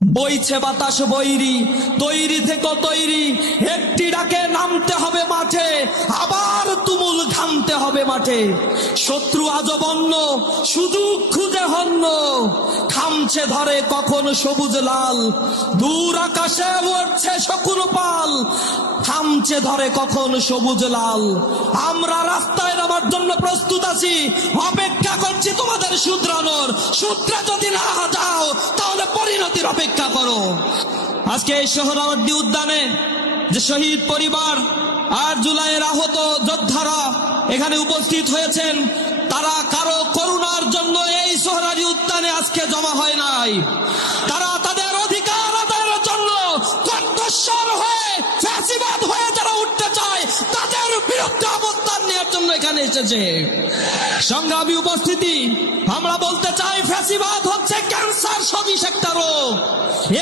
বইছে বাতাস বৈরি, তৈরি থেকে তৈরি, একটি ডাকে নামতে হবে মাঠে, আবার তুমুল ঘামতে হবে মাঠে। শত্রু আজও বন্য, সুযোগ খুঁজে হন্য, খামছে ধরে কখন সবুজ লাল, দূর আকাশে উঠছে শকুন পাল, থামছে ধরে কখন সবুজ লাল। আমরা রাস্তায় নামার জন্য প্রস্তুত আছি, অপেক্ষা করছি তোমাদের শুধরানোর। শুধরে যদি না যাও তাহলে পরিণতির অপেক্ষা করো। আজকে এই সোহরাওয়ার্দী উদ্যানে যে শহীদ পরিবার আর জুলাইয়ের আহত যোদ্ধারা এখানে উপস্থিত হয়েছেন, তারা কারো করুণার জন্য এই সোহরাওয়ার্দী উদ্যানে আজকে জমা হয় নাই। তারা তাদের অধিকার আদায়ের জন্য কণ্ঠস্বর হয়ে, ফ্যাসিবাদ হয়ে যারা উঠতে চায় তাদের বিরুদ্ধে অবস্থান নেওয়ার জন্য এখানে এসেছে। সংগ্রামী উপস্থিতি, আমরা বলতে চাই ফ্যাসিবাদ হচ্ছে ক্যান্সার সদৃশ একটা রোগ।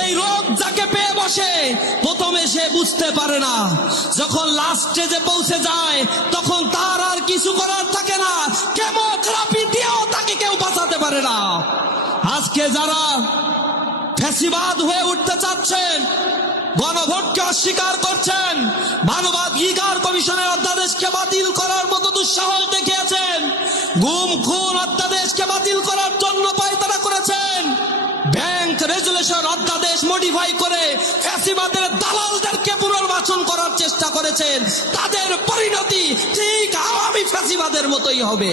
এই রোগ যাকে পেয়ে বসে প্রথমে সে বুঝতে পারে না, যখন লাস্ট স্টেজে পৌঁছে যায় তখন তার আর কিছু করার থাকে না, কেমোথেরাপি দিয়েও তাকে কেউ বাঁচাতে পারে না। আজকে যারা ফ্যাসিবাদ হয়ে উঠতে চাচ্ছেন, গণভোটকে অস্বীকার করছেন, মানবাধিকার কমিশনের অধ্যাদেশকে বাতিল করার মতো দুঃসাহস দেখিয়েছেন, গুম খুন অধ্যাদেশকে বাতিল করার জন্য পায়তারা করেছেন, ব্যাংক রেজুলেশন অধ্যাদেশ মডিফাই করে ফ্যাসিবাদের দালালদেরকে পুনর্বাসন করার চেষ্টা করেছেন, তাদের পরিণতি ঠিক আওয়ামী ফ্যাসিবাদের মতোই হবে।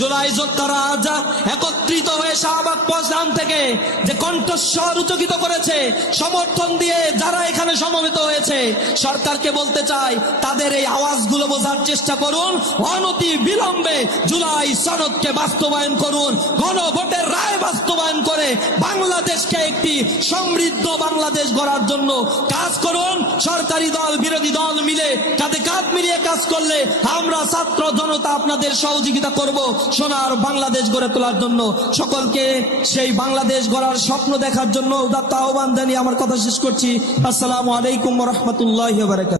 জুলাই যোদ্ধারা আজ একত্রিত হয়ে শাহবাগ পৌঁছান থেকে যে কণ্ঠস্বর উচ্চকিত করেছে, সমর্থন দিয়ে যারা এখানে সমবেত হয়েছে, সরকারকে বলতে চাই তাদের এই আওয়াজগুলো বোঝার চেষ্টা করুন। অনতি বিলম্বে জুলাই সনদকে বাস্তবায়ন করুন, গণভোটের রায় বাস্তবায়ন করে বাংলাদেশকে একটি সমৃদ্ধ বাংলাদেশ গড়ার জন্য কাজ করুন। সরকারি দল বিরোধী দল মিলে কাঁধে কাঁধ মিলিয়ে কাজ করলে আমরা ছাত্র জনতা আপনাদের সহযোগিতা করব সোনার বাংলাদেশ গড়ে তোলার জন্য। সকলকে সেই বাংলাদেশ গড়ার স্বপ্ন দেখার জন্য উদাত্ত আহ্বান জানিয়ে আমার কথা শেষ করছি। আসসালামু আলাইকুম ওয়া রাহমাতুল্লাহি ওয়া বারাকাতুহু।